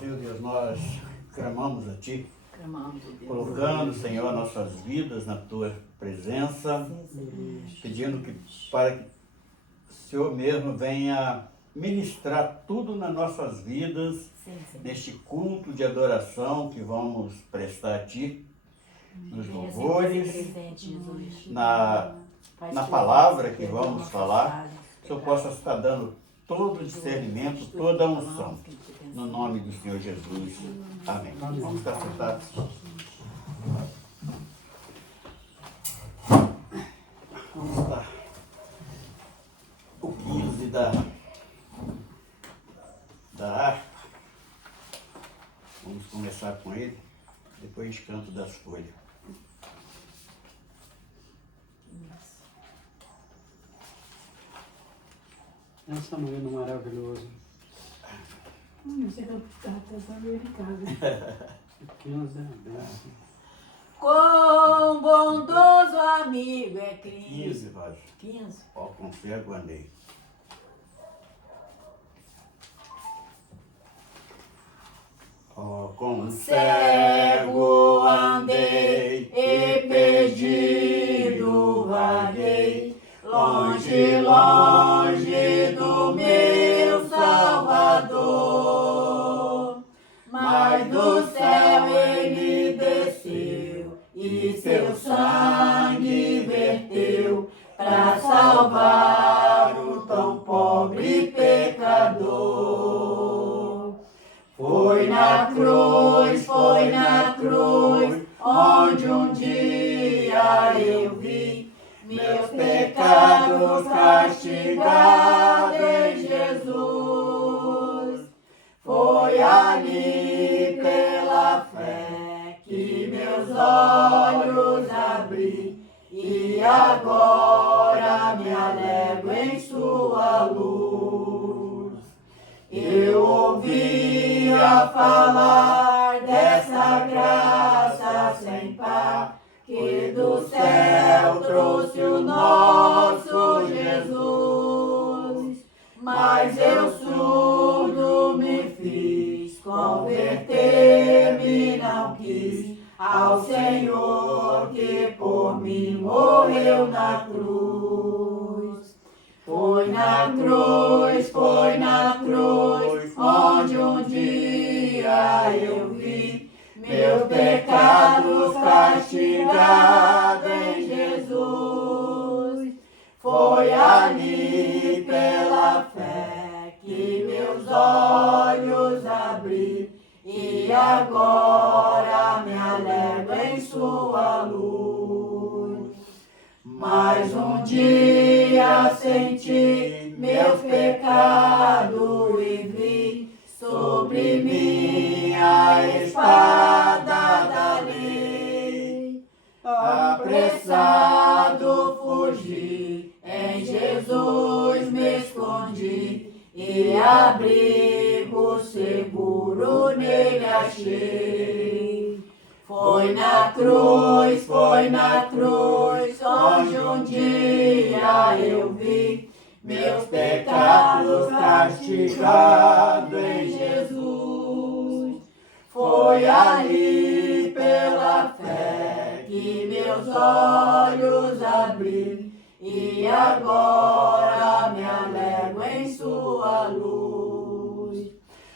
Senhor Deus, nós clamamos a Ti, Clamamos, ó Deus. colocando, Senhor, nossas vidas na Tua presença, pedindo para que o Senhor mesmo venha ministrar tudo nas nossas vidas, neste culto de adoração que vamos prestar a Ti, nos louvores, na palavra que vamos falar, que o Senhor possa estar dando todo o discernimento, toda a unção. No nome do Senhor Jesus. Amém. Vamos ficar sentados. Vamos lá. O 15 da harpa. Vamos começar com ele. Depois a gente canta das folhas. Essa manhã maravilhosa. Você estava pensando em casa. 15 é a bênção. Quão bondoso amigo é Cristo. 15, Roger. 15. Ó, com cego andei. Ó, com cego andei e perdido vaguei, longe, longe do meu Salvador. Mas do céu ele desceu e seu sangue verteu para salvar o tão pobre pecador. Foi na cruz, onde um dia eu vi meus pecados castigados em Jesus. Foi ali pela fé que meus olhos abri e agora me alegro em sua luz. Eu ouvia falar dessa graça sem par que do céu trouxe o nosso Jesus. Mas eu surdo me fiz, converter-me não quis ao Senhor que por mim morreu na cruz. Foi na cruz, onde um dia eu vi meus pecados castigados em Jesus. Foi ali pela fé que meus olhos abri e agora me alegro em sua luz. Mais um dia senti meus pecados e vi sobre mim a espada da lei. Apressado fugi, em Jesus me escondi e abrigo seguro nele achei. Foi na cruz, onde um dia eu vi meus pecados castigados em Jesus. Foi ali pela fé que meus olhos abri e agora me alegro em sua luz.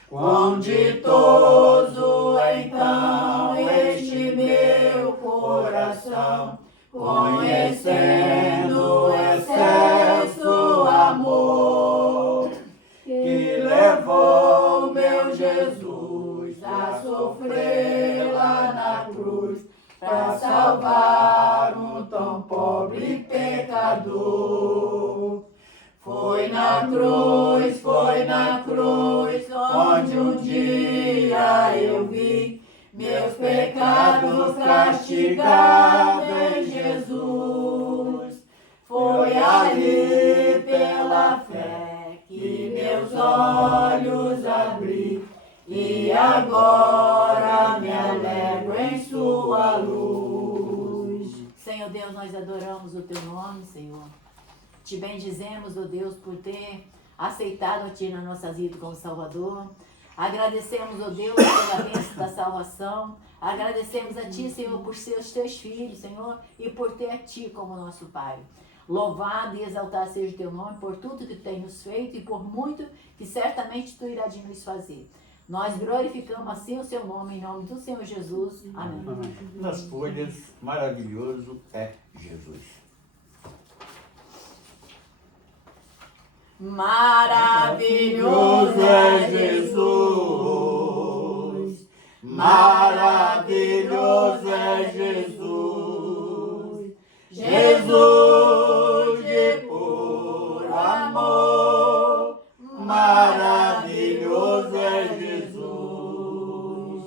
Quão ditoso então este meu coração, conhecendo o excesso amor que levou meu Jesus a sofrer lá na cruz para salvar um tão pobre pecador. Foi na cruz, onde um dia eu vi meus pecados castigados em Jesus. Foi ali pela fé que meus olhos abri e agora me alegro em sua luz. Senhor Deus, nós adoramos o teu nome, Senhor. Te bendizemos, ó Deus, por ter aceitado a Ti na nossa vida como Salvador. Agradecemos, ó Deus, pela bênção da salvação. Agradecemos a Ti, Senhor, por ser os Teus filhos, Senhor, e por ter a Ti como nosso Pai. Louvado e exaltado seja o Teu nome por tudo que Tu tem nos feito e por muito que certamente Tu irá de nos fazer. Nós glorificamos assim o Seu nome, em nome do Senhor Jesus. Amém. Amém. Nas folhas, maravilhoso é Jesus. Maravilhoso é Jesus, maravilhoso é Jesus, Jesus de puro amor, maravilhoso é Jesus.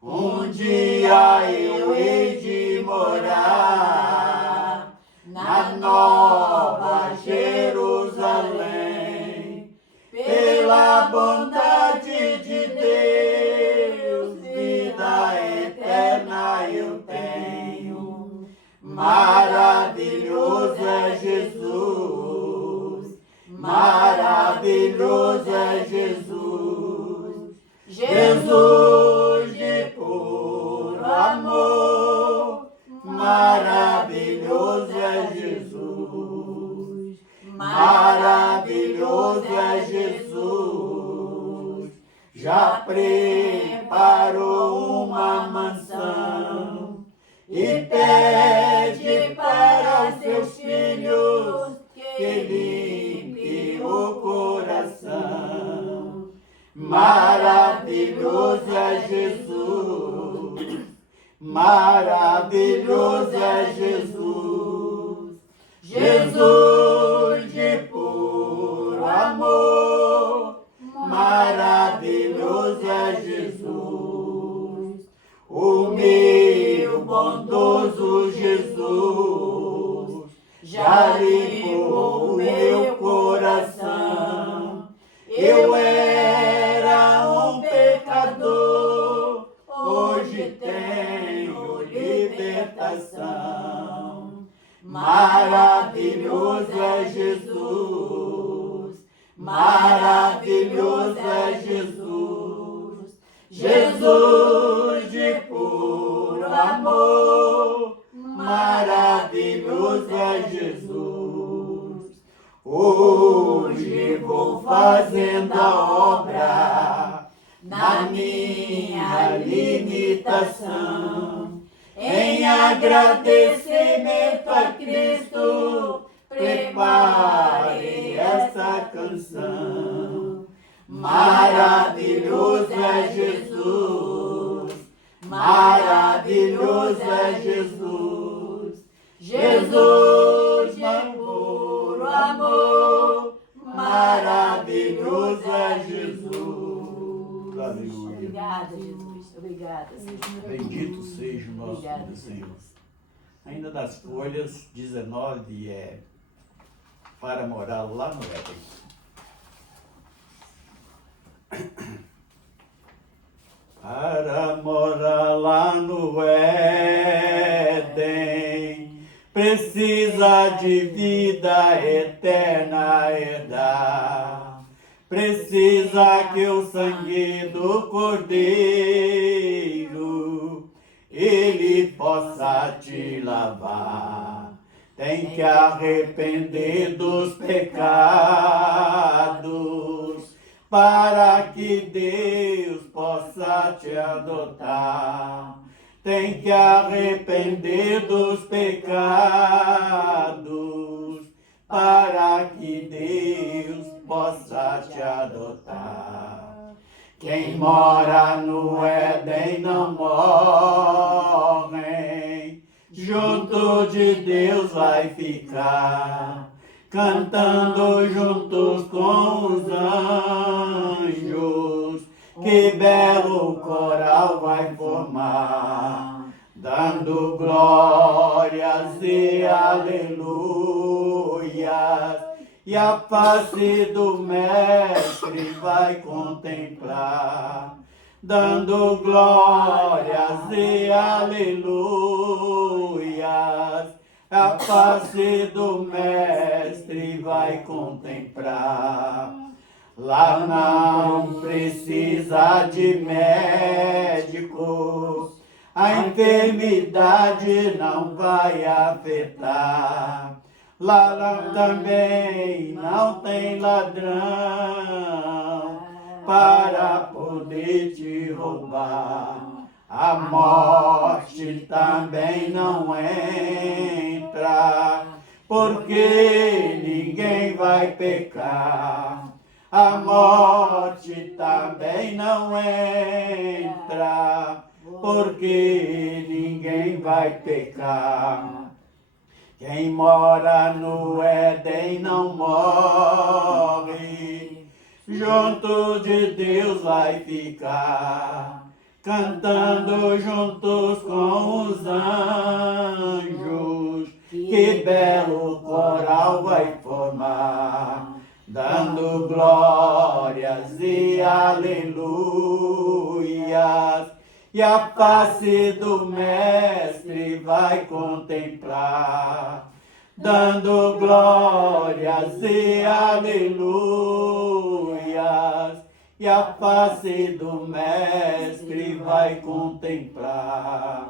Um dia eu hei de morar na nova Jerusalém, pela bondade de Deus, vida eterna eu tenho. Maravilhoso é Jesus, maravilhoso é Jesus, Jesus de puro amor, maravilhoso é Jesus. Maravilhoso é Jesus, já preparou uma mansão e pede para seus filhos que limpe o coração. Maravilhoso é Jesus, maravilhoso é Jesus, Jesus de puro amor, maravilhoso é Jesus. O meu bondoso Jesus já limpou o meu coração. Eu era um pecador, hoje tenho libertação. Maravilhoso é Jesus, maravilhoso é Jesus, Jesus de puro amor, maravilhoso é Jesus. Hoje vou fazendo a obra na minha limitação, em agradecimento a Cristo, preparei esta canção. Maravilhoso é Jesus, maravilhoso é Jesus, Jesus de puro amor, maravilhoso é Jesus. Aleluia. Obrigada, Jesus. Obrigada, Senhor. Bendito seja o nosso Obrigada, Deus, Senhor. Ainda das folhas, 19 é para morar lá no Éden. Para morar lá no Éden, precisa de vida eterna herdar. Precisa que o sangue do Cordeiro ele possa te lavar. Tem que arrepender dos pecados para que Deus possa te adotar. Tem que arrepender dos pecados para que Deus possa te adotar. Quem mora no Éden não morre, junto de Deus vai ficar, cantando juntos com os anjos, que belo coral vai formar, dando glórias e aleluias. E a face do Mestre vai contemplar, dando glórias e aleluias. A face do Mestre vai contemplar. Lá não precisa de médico, a enfermidade não vai afetar. Lá também não tem ladrão para poder te roubar. A morte também não entra, porque ninguém vai pecar. A morte também não entra, porque ninguém vai pecar. Quem mora no Éden não morre, junto de Deus vai ficar, cantando juntos com os anjos. Que belo coral vai formar, dando glórias e aleluias. E a face do Mestre vai contemplar, dando glórias e aleluias. E a face do Mestre vai contemplar.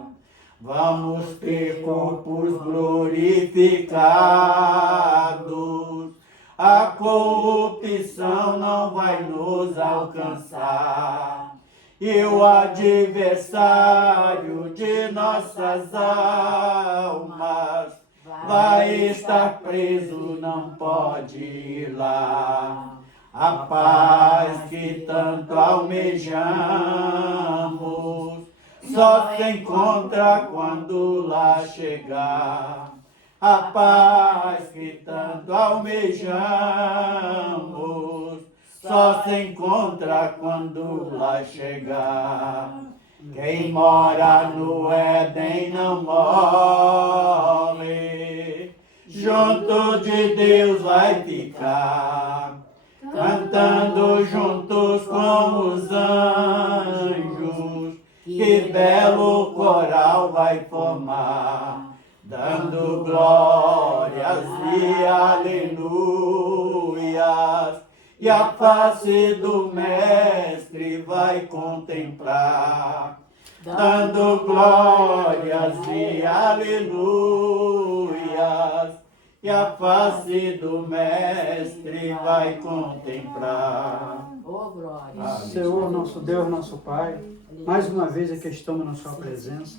Vamos ter corpos glorificados, a corrupção não vai nos alcançar. E o adversário de nossas almas vai estar preso, não pode ir lá. A paz que tanto almejamos só se encontra quando lá chegar. A paz que tanto almejamos só se encontra quando lá chegar. Quem mora no Éden não morre, junto de Deus vai ficar, cantando juntos com os anjos. Que belo coral vai formar, dando glórias e aleluias. E a face do Mestre vai contemplar, dando glórias e aleluias. E a face do Mestre vai contemplar. Oh, glória. Amém. Senhor, nosso Deus, nosso Pai, mais uma vez aqui estamos na Sua presença.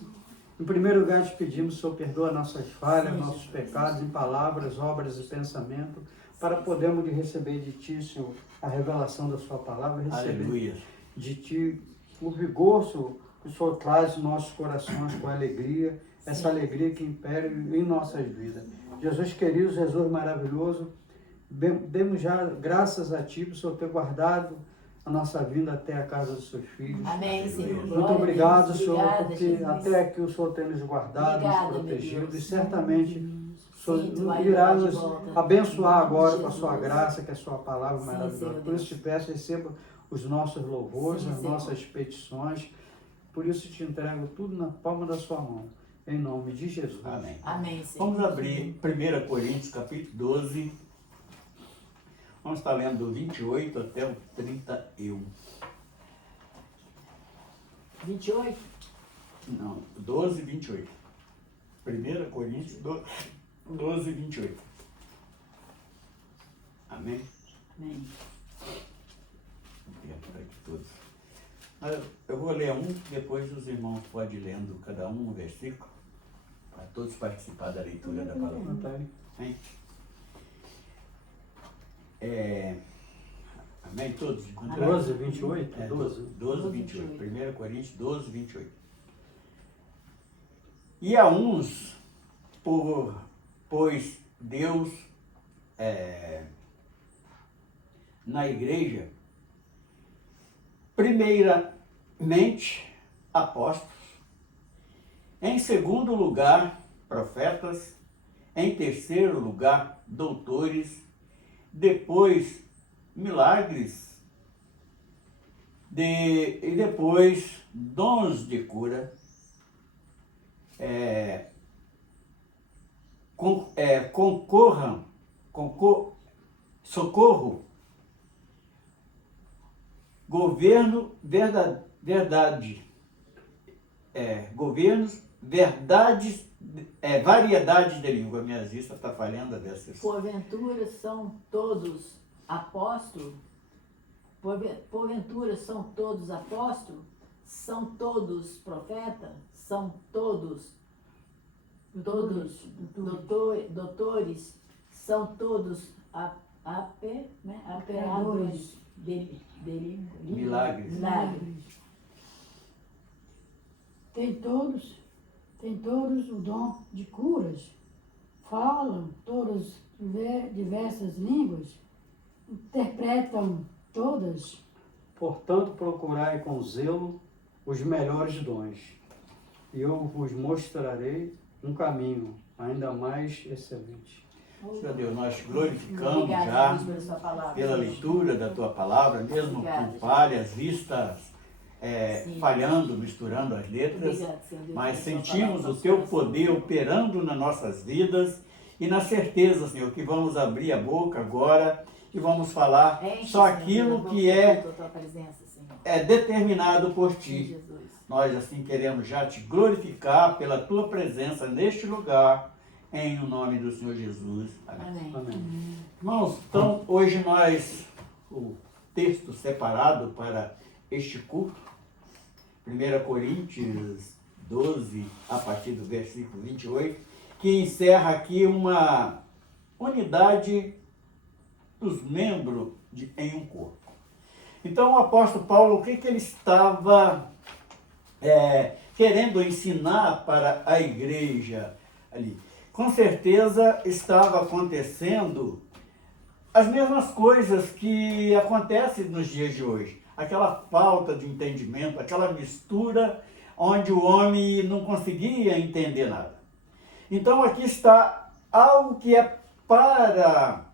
Em primeiro lugar, te pedimos, Senhor, perdoa nossas falhas, nossos pecados em palavras, obras e pensamento, para podermos receber de Ti, Senhor, a revelação da Sua palavra, receber Aleluia. de Ti o vigor, Senhor, que o Senhor traz em nossos corações com alegria, essa alegria que impera em nossas vidas. Jesus querido, Jesus maravilhoso, demos já graças a Ti por Senhor ter guardado a nossa vinda até a casa dos Seus filhos. Amém, Senhor. Muito Glória a obrigado, Deus. Senhor, Obrigada, porque Jesus. até aqui o Senhor tem nos guardado, Obrigada, nos meu protegido Deus. e certamente o Senhor Sim, tu vai irá levar de nos volta. abençoar agora com a Jesus. Sua graça, que é a Sua palavra Sim, maravilhosa. Senhor Por isso Deus. te peço, receba os nossos louvores, Sim, as Senhor. nossas petições. Por isso te entrego tudo na palma da Sua mão. Em nome de Jesus. Amém. Amém, Senhor. Vamos abrir 1 Coríntios, capítulo 12. Vamos estar lendo do 28 até o 31. 28. Não, 12, 28. 1 Coríntios 12, 28. Amém? Amém. Vou pegar por aqui todos. Eu vou ler um, depois os irmãos podem ir lendo cada um versículo, para todos participar da leitura da palavra. Tá aí. Amém? Amém? Todos encontraram? 12, 28? 12. 12, 28. 1 Coríntios 12, 28. E a uns, pois Deus na igreja, primeiramente apóstolos, em segundo lugar profetas, em terceiro lugar doutores, depois milagres, e depois dons de cura, socorro, governo, governos, verdades, variedades de língua. Minha vista está falhando a dessas. Porventura são todos apóstolos? Porventura são todos apóstolos? São todos profetas? São todos doutores? São todos operadores de Milagres. Tem todos o dom de curas, falam todas diversas línguas, interpretam todas. Portanto, procurai com zelo os melhores dons, e eu vos mostrarei um caminho ainda mais excelente. Senhor Deus, nós glorificamos Obrigada, já Deus, pela sua palavra. pela leitura da tua palavra, mesmo Obrigada, com falhas, vistas Sim. falhando, misturando as letras, Obrigada, Senhor Deus, mas pela sua sentimos palavra, o teu nosso coração. poder operando nas nossas vidas e na certeza, Senhor, que vamos abrir a boca agora e vamos falar Enche, só Senhor, aquilo Deus, que a tua presença, Senhor. determinado por Em ti. Jesus. Nós assim queremos já te glorificar pela tua presença neste lugar, em o nome do Senhor Jesus. Amém. Amém. Amém. Irmãos, então hoje o texto separado para este culto, 1 Coríntios 12, a partir do versículo 28, que encerra aqui uma unidade dos membros em um corpo. Então o apóstolo Paulo, o que ele estava querendo ensinar para a igreja ali? Com certeza estava acontecendo as mesmas coisas que acontecem nos dias de hoje. Aquela falta de entendimento, aquela mistura onde o homem não conseguia entender nada. Então aqui está algo que é para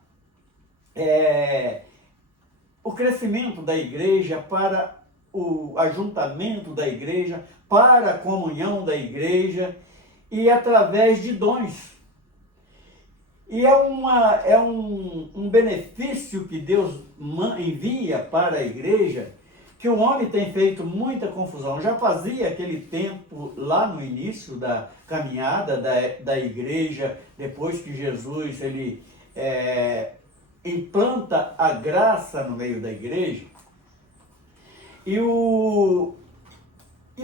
o crescimento da igreja, para o ajuntamento da igreja, para a comunhão da igreja e através de dons. E é um benefício que Deus envia para a igreja, que o homem tem feito muita confusão. Já fazia aquele tempo lá no início da caminhada da igreja, depois que Jesus ele implanta a graça no meio da igreja. E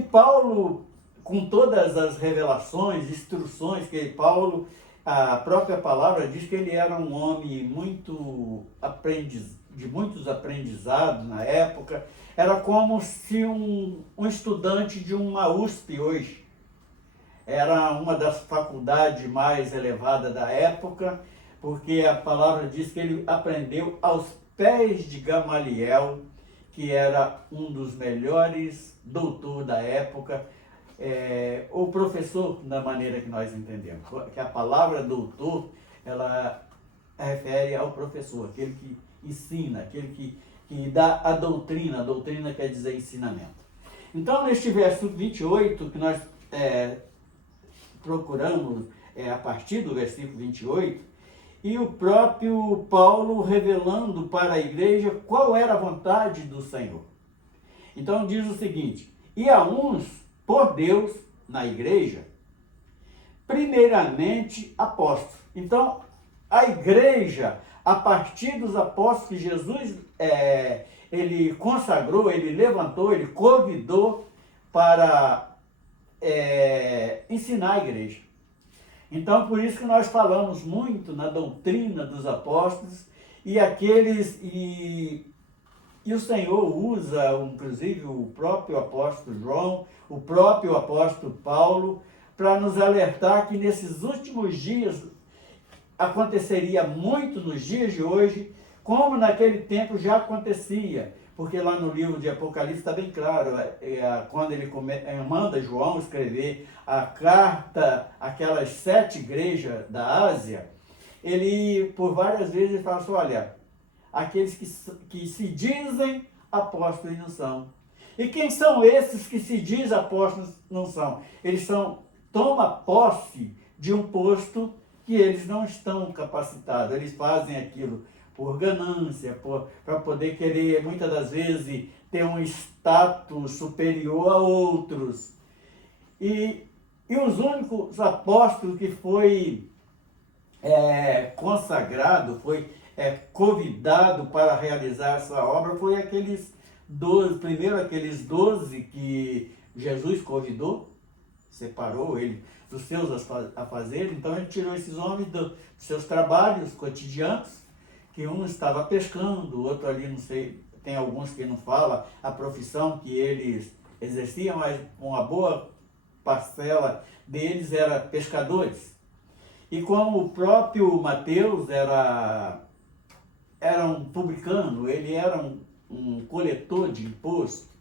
Paulo, com todas as revelações, instruções que Paulo, a própria palavra diz que ele era um homem de muitos aprendizados na época. Era como se um estudante de uma USP hoje. Era uma das faculdades mais elevadas da época, porque a palavra diz que ele aprendeu aos pés de Gamaliel, que era um dos melhores doutores da época, o professor, da maneira que nós entendemos. Que a palavra doutor, ela refere ao professor, aquele que ensina, aquele que dá a doutrina quer dizer ensinamento. Então, neste verso 28, que nós procuramos a partir do versículo 28, e o próprio Paulo revelando para a igreja qual era a vontade do Senhor. Então diz o seguinte: e a uns, por Deus, na igreja, primeiramente apóstolos. Então, a igreja, a partir dos apóstolos que Jesus ele consagrou, ele levantou, ele convidou para ensinar a igreja. Então, por isso que nós falamos muito na doutrina dos apóstolos e o Senhor usa, inclusive, o próprio apóstolo João, o próprio apóstolo Paulo, para nos alertar que nesses últimos dias aconteceria muito nos dias de hoje, como naquele tempo já acontecia. Porque lá no livro de Apocalipse está bem claro, quando ele manda João escrever a carta àquelas 7 igrejas da Ásia, ele por várias vezes fala assim: olha, aqueles que se dizem apóstolos não são. E quem são esses que se dizem apóstolos não são? Eles tomam posse de um posto que eles não estão capacitados, eles fazem aquilo por ganância, para poder querer, muitas das vezes, ter um status superior a outros. E os únicos apóstolos que foi consagrado, foi convidado para realizar essa obra, foi aqueles 12, primeiro aqueles 12 que Jesus convidou, separou ele dos seus afazeres. Então ele tirou esses homens dos seus trabalhos cotidianos, que um estava pescando, o outro ali, não sei, tem alguns que não falam a profissão que eles exerciam, mas uma boa parcela deles era pescadores. E como o próprio Mateus era um publicano, ele era um coletor de imposto.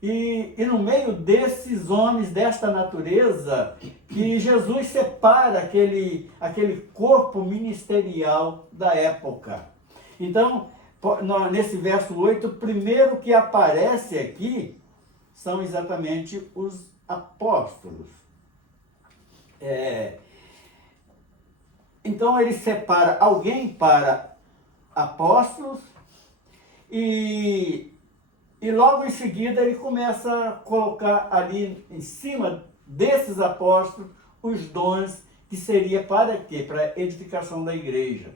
E no meio desses homens, desta natureza, que Jesus separa aquele corpo ministerial da época. Então, nesse verso 8, o primeiro que aparece aqui são exatamente os apóstolos. Então, ele separa alguém para apóstolos e logo em seguida ele começa a colocar ali em cima desses apóstolos os dons que seria para quê? Para a edificação da igreja.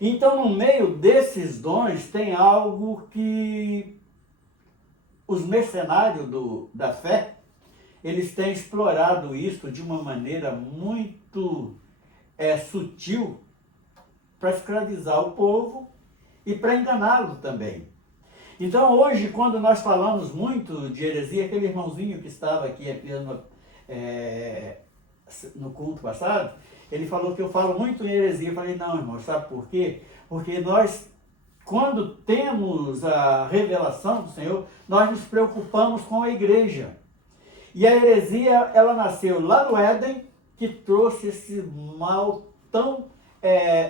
Então, no meio desses dons tem algo que os mercenários da fé, eles têm explorado isso de uma maneira muito sutil para escravizar o povo e para enganá-lo também. Então, hoje, quando nós falamos muito de heresia, aquele irmãozinho que estava aqui no culto passado, ele falou que eu falo muito em heresia. Eu falei, não, irmão, sabe por quê? Porque nós, quando temos a revelação do Senhor, nós nos preocupamos com a igreja. E a heresia, ela nasceu lá no Éden, que trouxe esse mal tão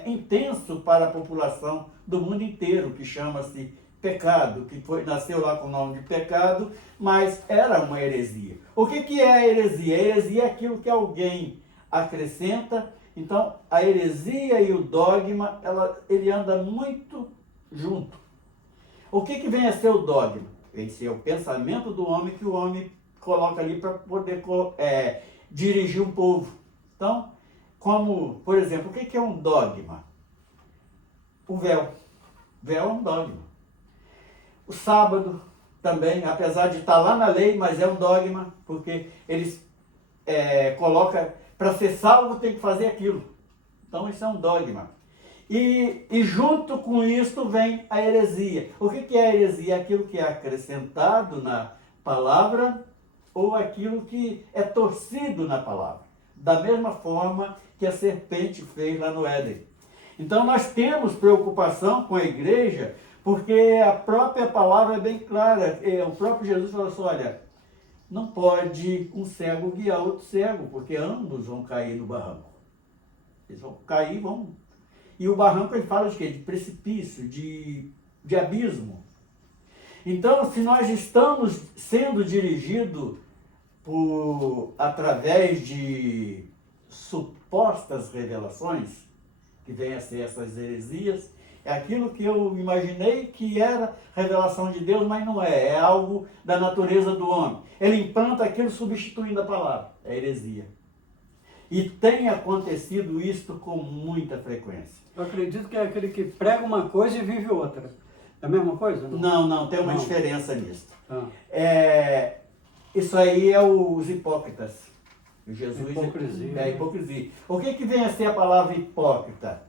intenso para a população do mundo inteiro, que chama-se pecado, que nasceu lá com o nome de pecado, mas era uma heresia. O que é a heresia? A heresia é aquilo que alguém acrescenta. Então, a heresia e o dogma, ele anda muito junto. O que vem a ser o dogma? Vem a ser o pensamento do homem, que o homem coloca ali para poder dirigir um povo. Então, como, por exemplo, o que é um dogma? O véu. Véu é um dogma. O sábado também, apesar de estar lá na lei, mas é um dogma, porque eles colocam, para ser salvo tem que fazer aquilo. Então isso é um dogma. E junto com isso vem a heresia. O que é a heresia? Aquilo que é acrescentado na palavra ou aquilo que é torcido na palavra. Da mesma forma que a serpente fez lá no Éden. Então nós temos preocupação com a igreja, porque a própria palavra é bem clara. O próprio Jesus falou assim, olha, não pode um cego guiar outro cego, porque ambos vão cair no barranco. Eles vão cair, vão... E o barranco, ele fala de quê? De precipício, de abismo. Então, se nós estamos sendo dirigidos através de supostas revelações, que vêm a ser essas heresias, é aquilo que eu imaginei que era revelação de Deus, mas não é. É algo da natureza do homem. Ele implanta aquilo substituindo a palavra. É heresia. E tem acontecido isso com muita frequência. Eu acredito que é aquele que prega uma coisa e vive outra. É a mesma coisa? Não, tem uma diferença nisso. Ah. Isso aí é os hipócritas. Jesus hipocrisia. É a hipocrisia. O que vem a ser a palavra hipócrita?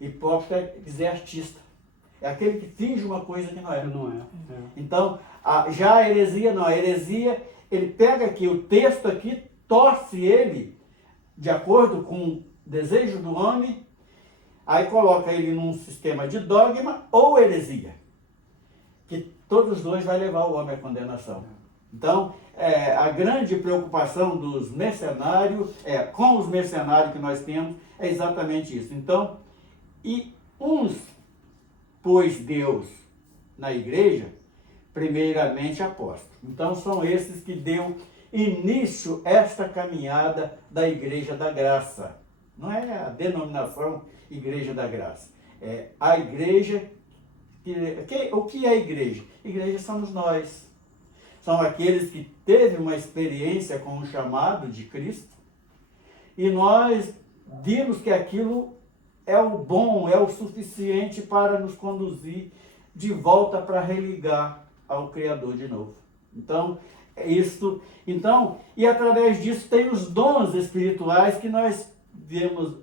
Hipócrita quer dizer artista. É aquele que finge uma coisa que não é. Então, já a heresia não. A heresia, ele pega aqui o texto aqui, torce ele de acordo com o desejo do homem, aí coloca ele num sistema de dogma ou heresia. Que todos os dois vai levar o homem à condenação. Então, a grande preocupação dos mercenários, com os mercenários que nós temos, é exatamente isso. Então, e uns pôs Deus na igreja, primeiramente apóstolos. Então, são esses que deu início a esta caminhada da Igreja da Graça. Não é a denominação Igreja da Graça. A igreja, o que é a igreja? Igreja somos nós. São aqueles que teve uma experiência com o chamado de Cristo e nós vimos que aquilo é o bom, é o suficiente para nos conduzir de volta para religar ao Criador de novo. Então, e através disso tem os dons espirituais que nós vemos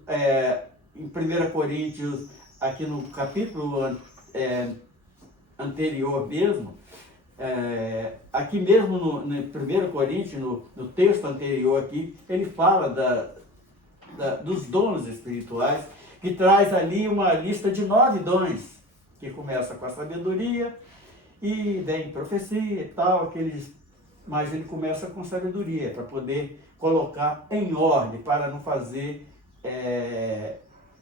em 1 Coríntios, aqui no capítulo anterior mesmo, aqui mesmo no 1 Coríntios, no texto anterior aqui, ele fala dos dons espirituais, que traz ali uma lista de 9 dons, que começa com a sabedoria, e vem profecia e tal, mas ele começa com sabedoria, para poder colocar em ordem, para não fazer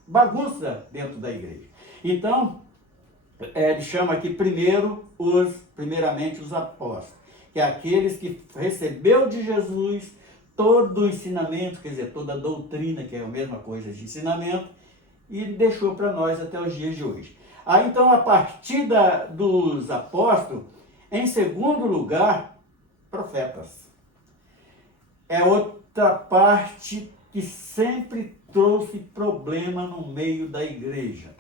bagunça dentro da igreja. Então, ele chama aqui primeiramente os apóstolos, que é aqueles que recebeu de Jesus todo o ensinamento, quer dizer, toda a doutrina, que é a mesma coisa de ensinamento, e deixou para nós até os dias de hoje. Aí então, a partir dos apóstolos, em segundo lugar, profetas. É outra parte que sempre trouxe problema no meio da igreja,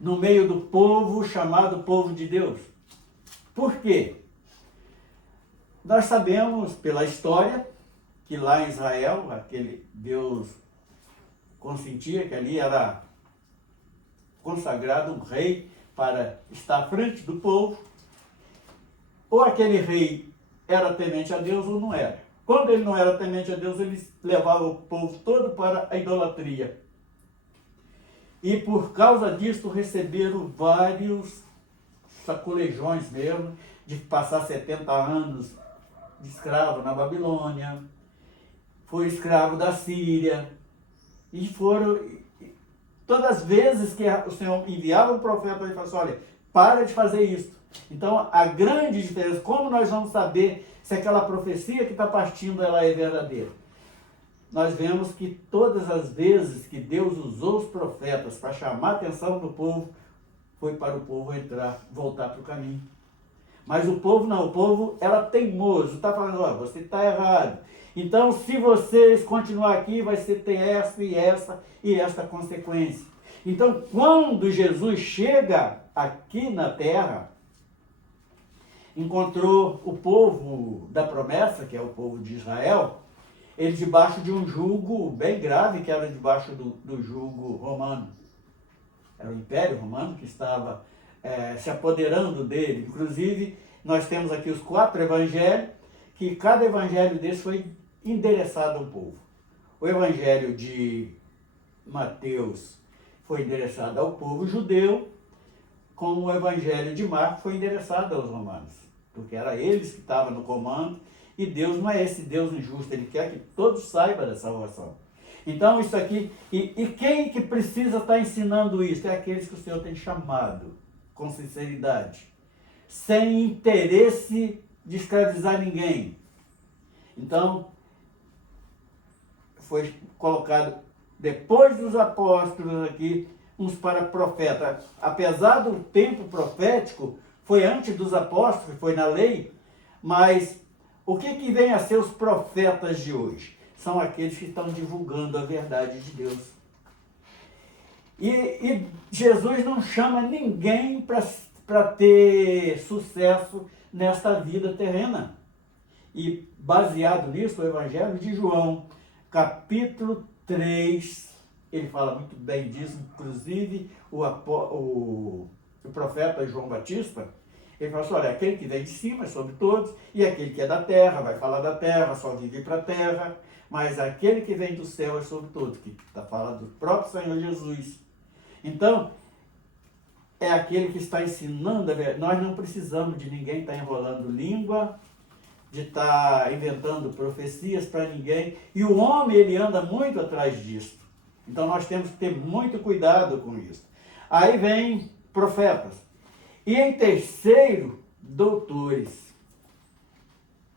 no meio do povo chamado povo de Deus. Por quê? Nós sabemos pela história que lá em Israel, aquele Deus consentia que ali era consagrado um rei para estar à frente do povo. Ou aquele rei era temente a Deus ou não era. Quando ele não era temente a Deus, ele levava o povo todo para a idolatria. E por causa disso receberam vários sacolejões mesmo, de passar 70 anos de escravo na Babilônia, foi escravo da Síria, e foram, todas as vezes que o Senhor enviava um profeta, ele falava assim, olha, para de fazer isso. Então, a grande diferença, como nós vamos saber se aquela profecia que está partindo, ela é verdadeira? Nós vemos que todas as vezes que Deus usou os profetas para chamar a atenção do povo, foi para o povo voltar para o caminho. Mas o povo não, o povo era teimoso, está falando, olha, você está errado. Então, se vocês continuar aqui, vai ter essa e essa e esta consequência. Então, quando Jesus chega aqui na terra, encontrou o povo da promessa, que é o povo de Israel, ele debaixo de um jugo bem grave, que era debaixo do jugo romano. Era o Império Romano que estava se apoderando dele. Inclusive, nós temos aqui os 4 evangelhos, que cada evangelho desse foi endereçado ao povo. O evangelho de Mateus foi endereçado ao povo judeu, como o evangelho de Marcos foi endereçado aos romanos, porque era eles que estavam no comando, e Deus não é esse Deus injusto, Ele quer que todos saibam da salvação. Então isso aqui, e quem que precisa estar ensinando isso? É aqueles que o Senhor tem chamado, com sinceridade, sem interesse de escravizar ninguém. Então, foi colocado, depois dos apóstolos aqui, uns para profetas. Apesar do tempo profético, foi antes dos apóstolos, foi na lei, mas o que vem a ser os profetas de hoje? São aqueles que estão divulgando a verdade de Deus. E Jesus não chama ninguém para ter sucesso nesta vida terrena. E baseado nisso, o Evangelho de João, capítulo 3, ele fala muito bem disso, inclusive o profeta João Batista, ele fala assim, olha, aquele que vem de cima é sobre todos, e aquele que é da terra vai falar da terra, só vive para a terra, mas aquele que vem do céu é sobre todos, que está falando do próprio Senhor Jesus. Então, é aquele que está ensinando a verdade. Nós não precisamos de ninguém estar enrolando língua, de estar inventando profecias para ninguém, e o homem, ele anda muito atrás disso. Então, nós temos que ter muito cuidado com isso. Aí vem profetas. E em terceiro, doutores.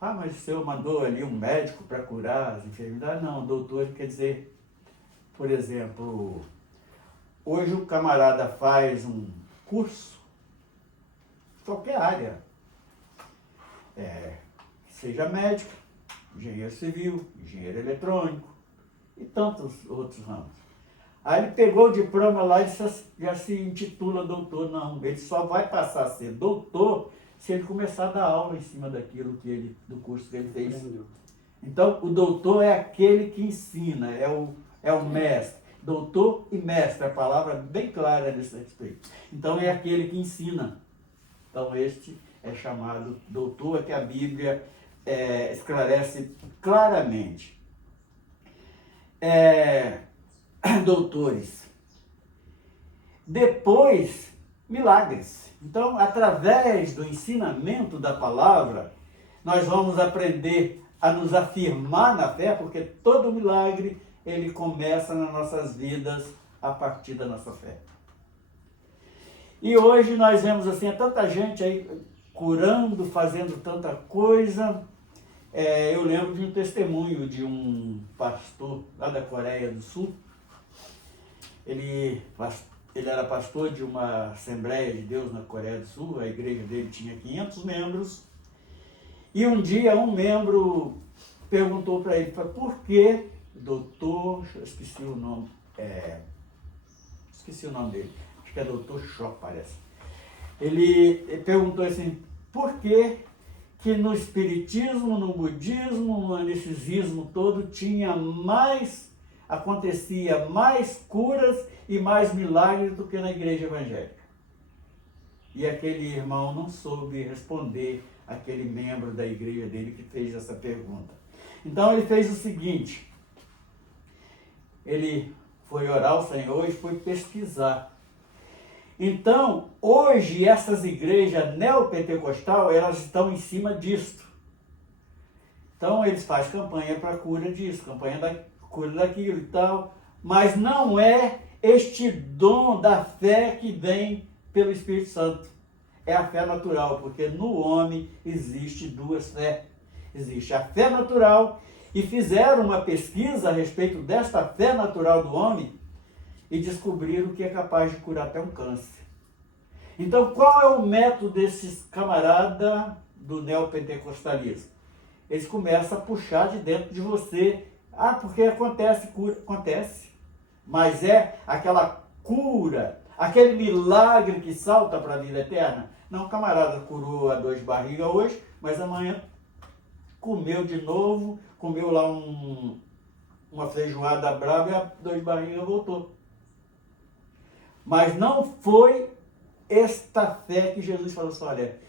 Ah, mas o Senhor mandou ali um médico para curar as enfermidades? Não, doutor quer dizer, por exemplo, hoje o camarada faz um curso, qualquer área, seja médico, engenheiro civil, engenheiro eletrônico e tantos outros ramos. Aí ele pegou o diploma lá e já se intitula doutor. Não, ele só vai passar a ser doutor se ele começar a dar aula em cima daquilo do curso que ele fez. Então, o doutor é aquele que ensina, é o mestre. Doutor e mestre, a palavra é bem clara nesse respeito. Então, é aquele que ensina. Então, este é chamado doutor, que a Bíblia esclarece claramente. Doutores. Depois, milagres. Então, através do ensinamento da palavra, nós vamos aprender a nos afirmar na fé, porque todo milagre, ele começa nas nossas vidas a partir da nossa fé. E hoje nós vemos assim, tanta gente aí curando, fazendo tanta coisa. Eu lembro de um testemunho de um pastor lá da Coreia do Sul. Ele era pastor de uma Assembleia de Deus na Coreia do Sul, a igreja dele tinha 500 membros, e um dia um membro perguntou para ele, por que, doutor, esqueci o nome dele, acho que é doutor Shaw, parece. Ele perguntou assim, por que no espiritismo, no budismo, no anicisismo todo, acontecia mais curas e mais milagres do que na igreja evangélica? E aquele irmão não soube responder aquele membro da igreja dele que fez essa pergunta. Então ele fez o seguinte, ele foi orar ao Senhor e foi pesquisar. Então, hoje essas igrejas neopentecostais, elas estão em cima disto. Então eles fazem campanha para a cura disso, campanha da cura daquilo e tal, mas não é este dom da fé que vem pelo Espírito Santo. É a fé natural, porque no homem existe duas fés. Existe a fé natural, e fizeram uma pesquisa a respeito desta fé natural do homem e descobriram que é capaz de curar até um câncer. Então, qual é o método desses camaradas do neopentecostalismo? Eles começam a puxar de dentro de você. Porque acontece cura. Acontece. Mas é aquela cura, aquele milagre que salta para a vida eterna. Não, o camarada curou a dor de barriga hoje, mas amanhã comeu de novo, comeu lá uma feijoada brava e a dor de barriga voltou. Mas não foi esta fé que Jesus falou assim, olha,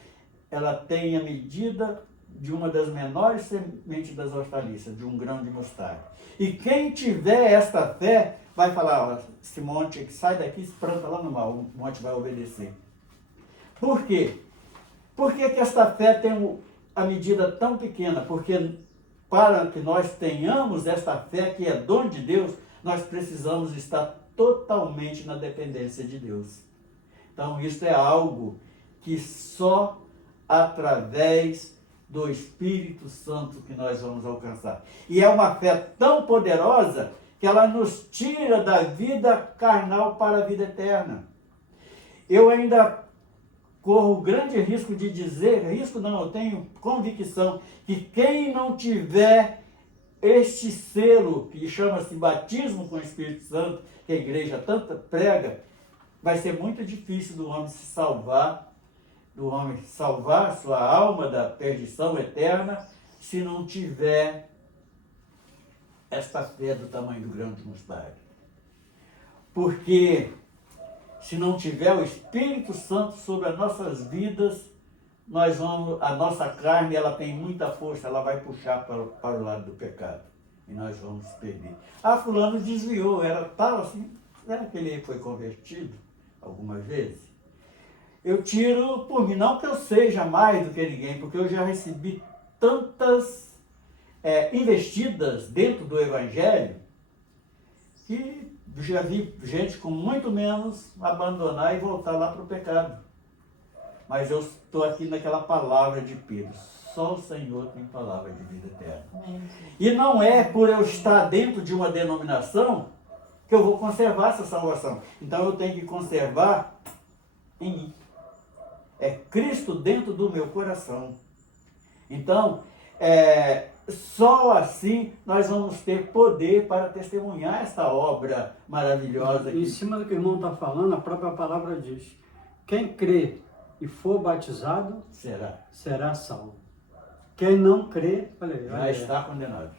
ela tem a medida de uma das menores sementes das hortaliças, de um grão de mostarda. E quem tiver esta fé, vai falar, ó, esse monte que sai daqui, se planta lá no mar, o monte vai obedecer. Por quê? Por que esta fé tem a medida tão pequena? Porque para que nós tenhamos esta fé, que é dom de Deus, nós precisamos estar totalmente na dependência de Deus. Então, isso é algo que só através do Espírito Santo que nós vamos alcançar. E é uma fé tão poderosa que ela nos tira da vida carnal para a vida eterna. Eu ainda corro grande risco de dizer, eu tenho convicção, que quem não tiver este selo, que chama-se batismo com o Espírito Santo, que a igreja tanto prega, vai ser muito difícil do homem se salvar, sua alma da perdição eterna, se não tiver esta fé do tamanho do grão de mostarda. Porque se não tiver o Espírito Santo sobre as nossas vidas, a nossa carne, ela tem muita força, ela vai puxar para o lado do pecado. E nós vamos perder. Fulano desviou, era tal assim, será que ele foi convertido algumas vezes? Eu tiro por mim, não que eu seja mais do que ninguém, porque eu já recebi tantas investidas dentro do Evangelho, que já vi gente com muito menos abandonar e voltar lá para o pecado. Mas eu estou aqui naquela palavra de Pedro. Só o Senhor tem palavra de vida eterna. E não é por eu estar dentro de uma denominação que eu vou conservar essa salvação. Então eu tenho que conservar em mim. É Cristo dentro do meu coração. Então, só assim nós vamos ter poder para testemunhar essa obra maravilhosa Em aqui. cima do que o irmão está falando, a própria palavra diz: quem crê e for batizado será salvo. Quem não crê, olha aí, Já está condenado.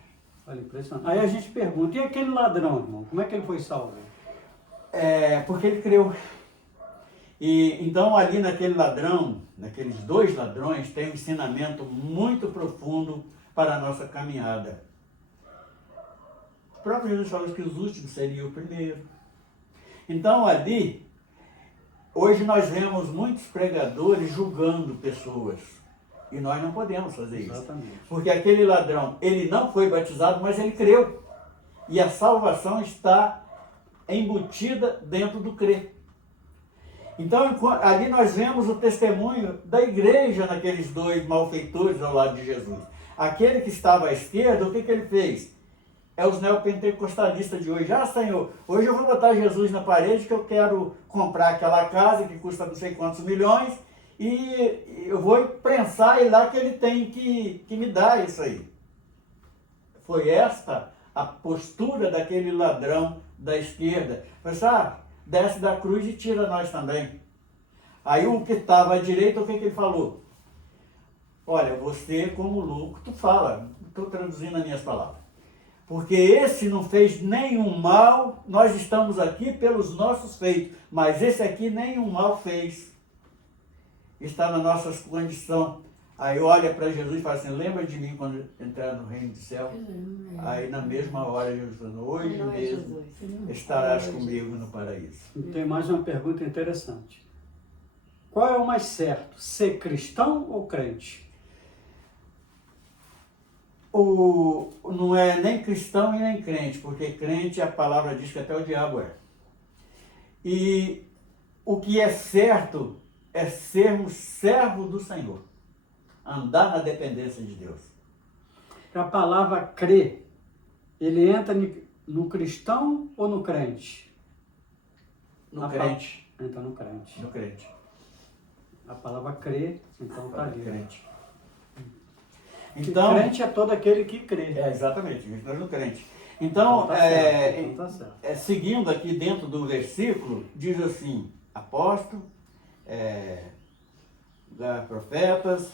olha, impressionante. Aí a gente pergunta: e aquele ladrão, irmão? Como é que ele foi salvo? Porque ele creu. E então ali naquele ladrão, naqueles dois ladrões, tem um ensinamento muito profundo para a nossa caminhada. O próprio Jesus falou que os últimos seriam o primeiro. Então ali, hoje nós vemos muitos pregadores julgando pessoas. E nós não podemos fazer isso. Exatamente. Porque aquele ladrão, ele não foi batizado, mas ele creu. E a salvação está embutida dentro do crer. Então, ali nós vemos o testemunho da igreja naqueles dois malfeitores ao lado de Jesus. Aquele que estava à esquerda, o que ele fez? É os neopentecostalistas de hoje. Ah, Senhor, hoje eu vou botar Jesus na parede que eu quero comprar aquela casa que custa não sei quantos milhões e eu vou prensar ele lá que ele tem que me dar isso aí. Foi esta a postura daquele ladrão da esquerda. Falei, desce da cruz e tira nós também. Aí o que estava à direita, o que ele falou? Olha, você como louco, tu fala, estou traduzindo as minhas palavras. Porque esse não fez nenhum mal, nós estamos aqui pelos nossos feitos, mas esse aqui nenhum mal fez. Está na nossa condição. Aí olha para Jesus e fala assim, lembra de mim quando entrar no reino do céu? Aí na mesma hora Jesus falou, hoje mesmo estarás comigo no paraíso. E tem mais uma pergunta interessante. Qual é o mais certo, ser cristão ou crente? Não é nem cristão e nem crente, porque crente a palavra diz que até o diabo é. E o que é certo é sermos servos do Senhor. Andar na dependência de Deus. A palavra crer, ele entra no cristão ou no crente? No crente. Entra no crente. No crente. A palavra crer, então está ali. Crente. Então, crente é todo aquele que crê. Exatamente, nós no crente. Então, seguindo aqui dentro do versículo, diz assim, apóstolo, profetas,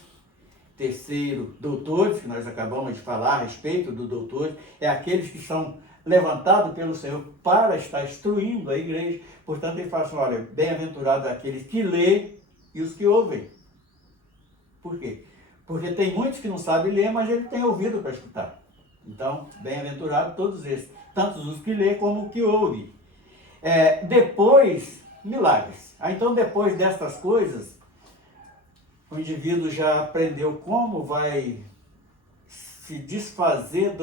terceiro, doutores, que nós acabamos de falar a respeito do doutor, é aqueles que são levantados pelo Senhor para estar instruindo a igreja. Portanto, ele fala assim, olha, bem-aventurados aqueles que lêem e os que ouvem. Por quê? Porque tem muitos que não sabem ler, mas ele tem ouvido para escutar. Então, bem-aventurados todos esses, tanto os que lê como os que ouvem. Depois, milagres. Então, depois destas coisas, o indivíduo já aprendeu como vai se desfazer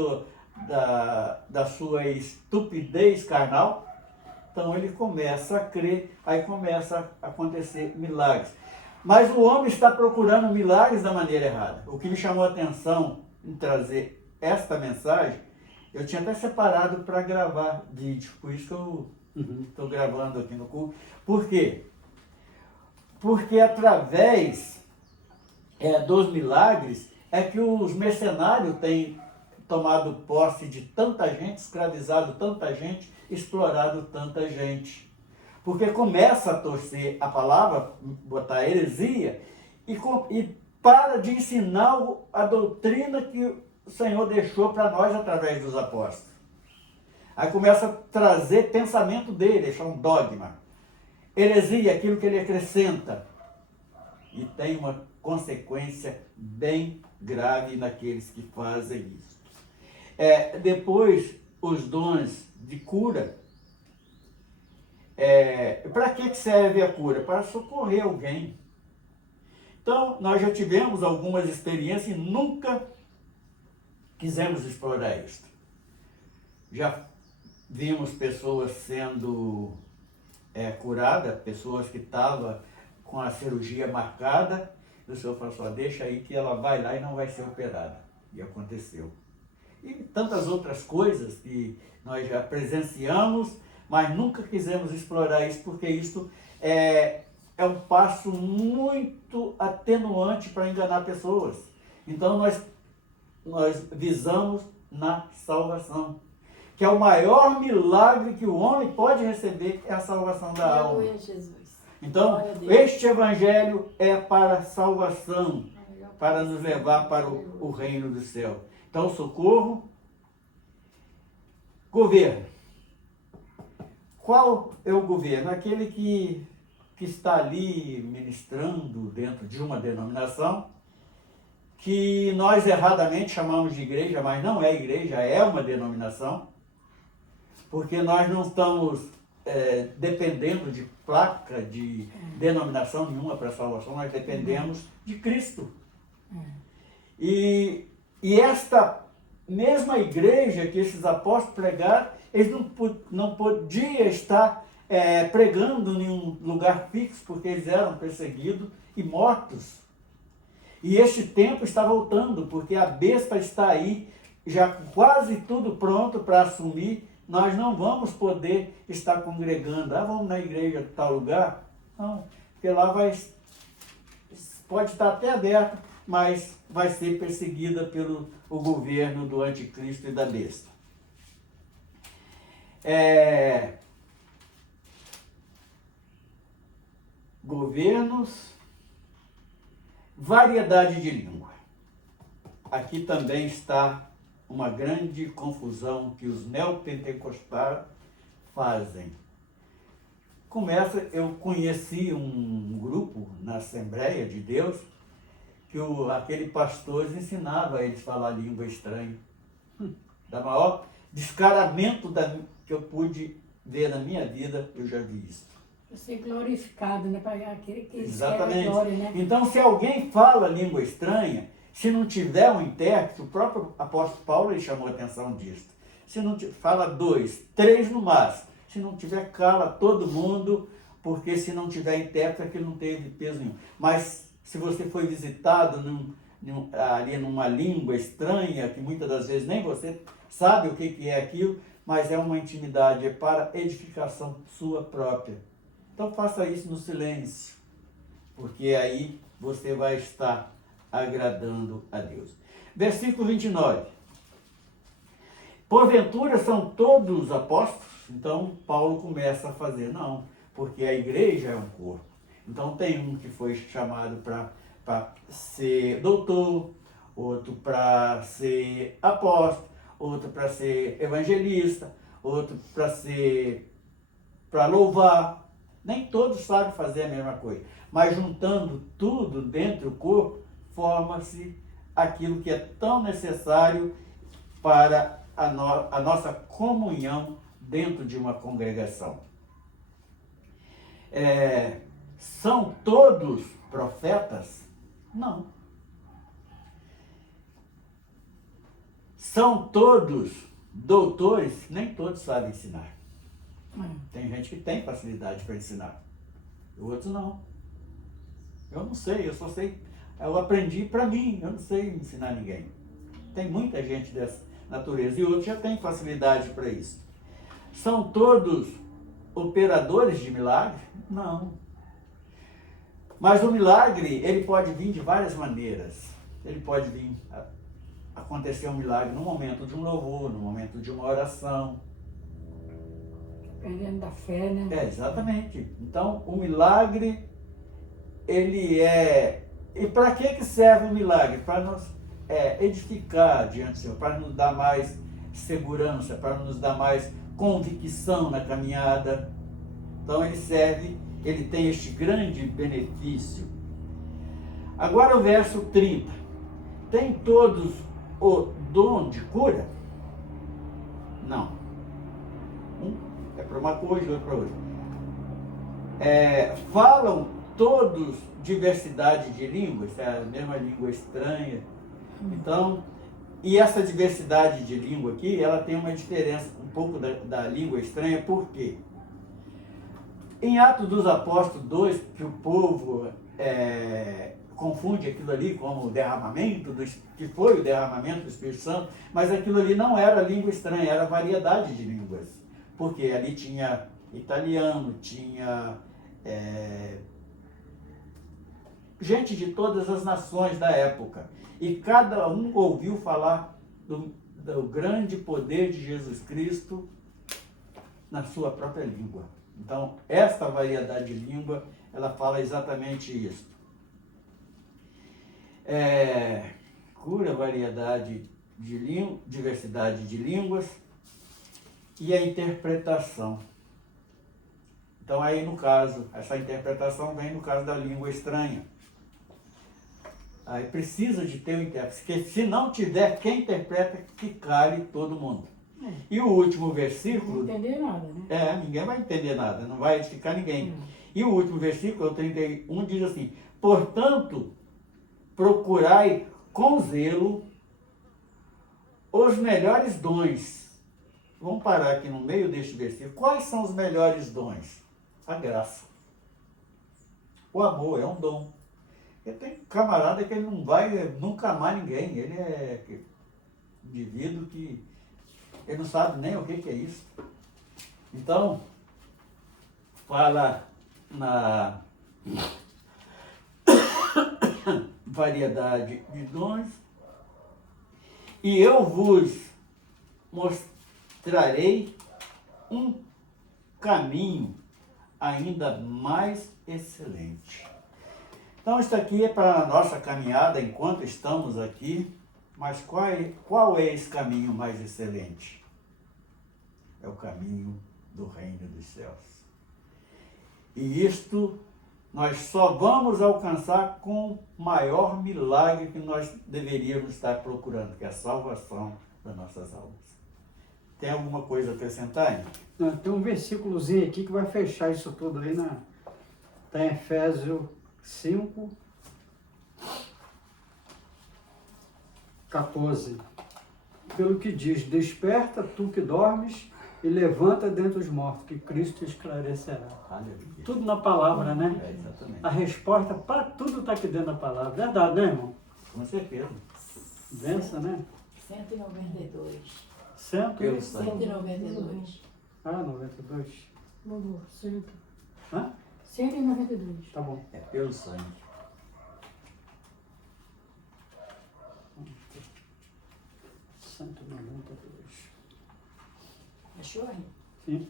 da sua estupidez carnal. Então ele começa a crer, aí começa a acontecer milagres. Mas o homem está procurando milagres da maneira errada. O que me chamou a atenção em trazer esta mensagem, eu tinha até separado para gravar vídeo, por isso que eu estou gravando aqui no culto. Por quê? Porque através dos milagres é que os mercenários têm tomado posse de tanta gente, escravizado tanta gente, explorado tanta gente. Porque começa a torcer a palavra, botar heresia, e para de ensinar a doutrina que o Senhor deixou para nós através dos apóstolos. Aí começa a trazer pensamento dele, deixar um dogma. Heresia, aquilo que ele acrescenta. E tem uma consequência bem grave naqueles que fazem isso. Depois, os dons de cura. Para que serve a cura? Para socorrer alguém. Então, nós já tivemos algumas experiências e nunca quisemos explorar isso. Já vimos pessoas sendo curadas, pessoas que estavam com a cirurgia marcada, e o Senhor falou só, deixa aí que ela vai lá e não vai ser operada. E aconteceu. E tantas outras coisas que nós já presenciamos, mas nunca quisemos explorar isso, porque isso é um passo muito atenuante para enganar pessoas. Então nós visamos na salvação, que é o maior milagre que o homem pode receber, é a salvação da alma. Aleluia, Jesus. Então, Glória a Deus. este evangelho é para a salvação, para nos levar para o reino do céu. Então, socorro. Governo. Qual é o governo? Aquele que está ali ministrando dentro de uma denominação, que nós erradamente chamamos de igreja, mas não é igreja, é uma denominação, porque nós não estamos dependendo de placa, de denominação nenhuma para a salvação, nós dependemos de Cristo. E esta mesma igreja que esses apóstolos pregaram, eles não podiam estar pregando em um lugar fixo, porque eles eram perseguidos e mortos. E este tempo está voltando, porque a besta está aí, já quase tudo pronto para assumir. Nós não vamos poder estar congregando. Vamos na igreja de tal lugar? Não, porque lá pode estar até aberto, mas vai ser perseguida pelo o governo do anticristo e da besta. Governos, variedade de língua. Aqui também está uma grande confusão que os neopentecostais fazem. Eu conheci um grupo na Assembleia de Deus, que aquele pastor ensinava eles a falar língua estranha. Da maior descaramento que eu pude ver na minha vida, eu já vi isso. Para ser glorificado, né? Para aquele que Exatamente. glória, né? Então, se alguém fala língua estranha, se não tiver um intérprete, o próprio apóstolo Paulo ele chamou a atenção disso. Se não fala 2, 3 no máximo. Se não tiver, cala todo mundo, porque se não tiver intérprete, aquilo não teve peso nenhum. Mas se você foi visitado ali numa língua estranha, que muitas das vezes nem você sabe o que é aquilo, mas é uma intimidade, é para edificação sua própria. Então faça isso no silêncio, porque aí você vai estar agradando a Deus. Versículo 29. Porventura são todos apóstolos? Então Paulo começa a fazer, não, porque a igreja é um corpo. Então tem um que foi chamado para ser doutor, outro para ser apóstolo, outro para ser evangelista, outro para louvar. Nem todos sabem fazer a mesma coisa, mas juntando tudo dentro do corpo, forma-se aquilo que é tão necessário para a nossa comunhão dentro de uma congregação. São todos profetas? Não. São todos doutores? Nem todos sabem ensinar. Tem gente que tem facilidade para ensinar, outros não. Eu não sei, eu só sei, eu aprendi para mim, eu não sei ensinar ninguém. Tem muita gente dessa natureza e outros já têm facilidade para isso. São todos operadores de milagre? Não. Mas o milagre, ele pode vir de várias maneiras. Ele pode vir, acontecer um milagre no momento de um louvor, no momento de uma oração. Dependendo da fé, né? Exatamente. Então, o milagre, ele é... E para que serve o milagre? Para nos edificar diante do Senhor, para nos dar mais segurança, para nos dar mais convicção na caminhada. Então, ele tem este grande benefício. Agora o verso 30. Tem todos o dom de cura? Não. Um é para uma coisa e outro para outra. Falam todos diversidade de línguas, é a mesma língua estranha. Então, e essa diversidade de língua aqui, ela tem uma diferença um pouco da língua estranha, por quê? Em Atos dos Apóstolos 2, que o povo confunde aquilo ali como o derramamento, que foi o derramamento do Espírito Santo, mas aquilo ali não era língua estranha, era variedade de línguas. porque ali tinha italiano, tinha gente de todas as nações da época. E cada um ouviu falar do grande poder de Jesus Cristo na sua própria língua. Então, esta variedade de língua, ela fala exatamente isso. Cura, variedade de língua, diversidade de línguas e a interpretação. Então, aí no caso, essa interpretação vem no caso da língua estranha. Aí precisa de ter um intérprete, porque se não tiver quem interpreta, que cale todo mundo. E o último versículo... Não entender nada, né? Ninguém vai entender nada, não vai edificar ninguém. E o último versículo, o 31, diz assim: portanto, procurai com zelo os melhores dons. Vamos parar aqui no meio deste versículo. Quais são os melhores dons? A graça. O amor é um dom. Ele tem camarada que ele não vai nunca amar ninguém. Ele é indivíduo que ele não sabe nem o que é isso. Então, fala na variedade de dons. E eu vos mostrarei um caminho ainda mais excelente. Então, isso aqui é para a nossa caminhada enquanto estamos aqui, mas qual é esse caminho mais excelente? É o caminho do reino dos céus. E isto nós só vamos alcançar com o maior milagre que nós deveríamos estar procurando, que é a salvação das nossas almas. Tem alguma coisa a acrescentar, hein? Não, tem um versículozinho aqui que vai fechar isso tudo aí está em Efésios 5, 14. Pelo que diz: desperta tu que dormes e levanta dentre os mortos, que Cristo esclarecerá. Aleluia. Tudo na palavra, né? Exatamente. A resposta para tudo está aqui dentro da palavra. Verdade, né, irmão? Com certeza. Benção, né? 192. Pelo sangue. 192. 92. Mudou, 100. Hã? 192. Tá bom. É pelo sangue. Santo 92. Achou aí? Sim.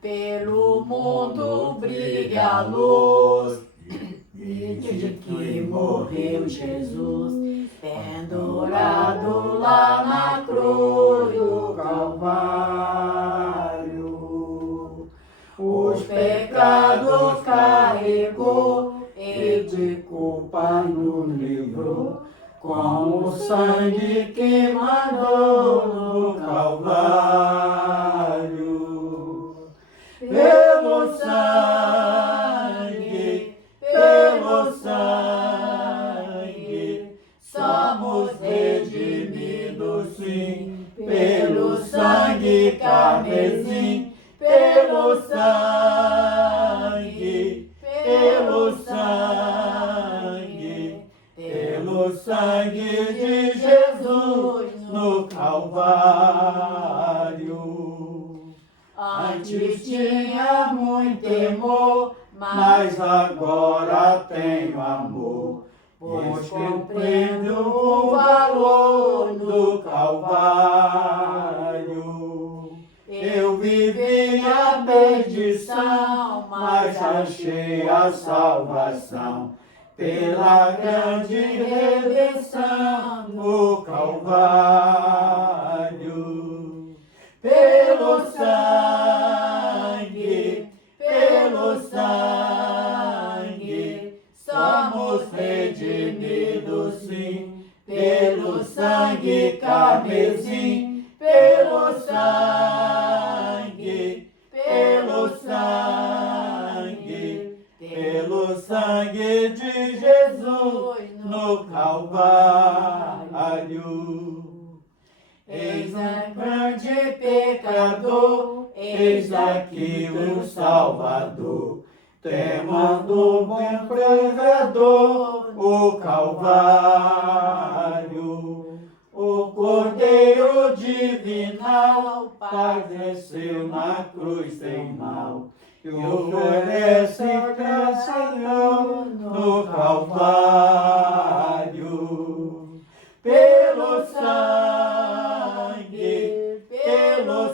Pelo mundo brilha a luz, desde que morreu Jesus, pendurado lá na cruz do Calvário. Os pecados carregou e de culpa nos livrou, com o sangue que mandou no Calvário. Pelo sangue, somos redimidos, sim, pelo sangue carmesim, pelo sangue, pelo sangue de Jesus no Calvário. Antes tinha muito temor, mas agora tenho amor, pois compreendo o valor do Calvário. Eu vivi a perdição, mas achei a salvação, pela grande redenção no Calvário. Pelo sangue, somos redimidos, sim, pelo sangue carmesim, pelo sangue de Jesus no Calvário. Eis um grande pecador, eis aqui o Salvador, temendo o bom pregador, o Calvário. O Cordeiro divinal padeceu cruz sem mal, e oferece gratidão no Calvário. Pelo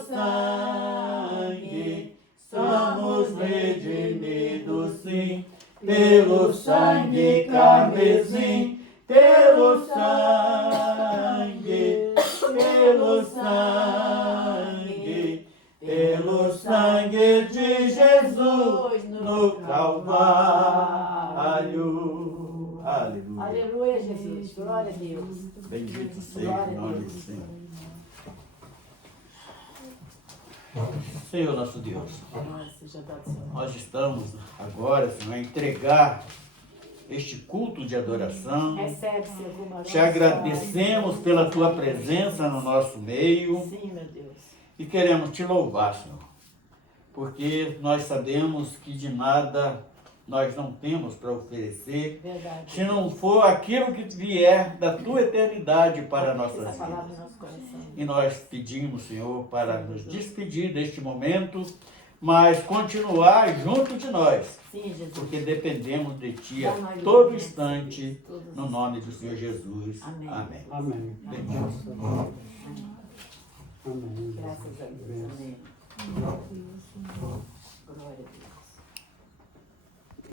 sangue, somos redimidos, sim, pelo sangue carmesim, pelo sangue, pelo sangue de Jesus no Calvário. Aleluia. Aleluia, Jesus. Glória a Deus. Bendito seja o nome do Senhor. Senhor nosso Deus, Seja dado, Senhor. nós estamos agora, Senhor, a entregar este culto de adoração. Recebe, Senhor, como a Te nossa agradecemos pela tua presença no nosso meio Sim, meu Deus. e queremos te louvar, Senhor, porque nós sabemos que de nada nós não temos para oferecer, Verdade. se não for aquilo que vier da tua eternidade para nossas Essa palavra vidas. no nosso coração. E nós pedimos, Senhor, para nos despedir deste momento, mas continuar junto de nós, Sim, Jesus. porque dependemos de Ti a Dá nós todo livramento, instante, todos no os- nome do Senhor Jesus. Amém. Amém. Amém. Bendito. Amém. Graças a Deus. Amém. Glória a Deus.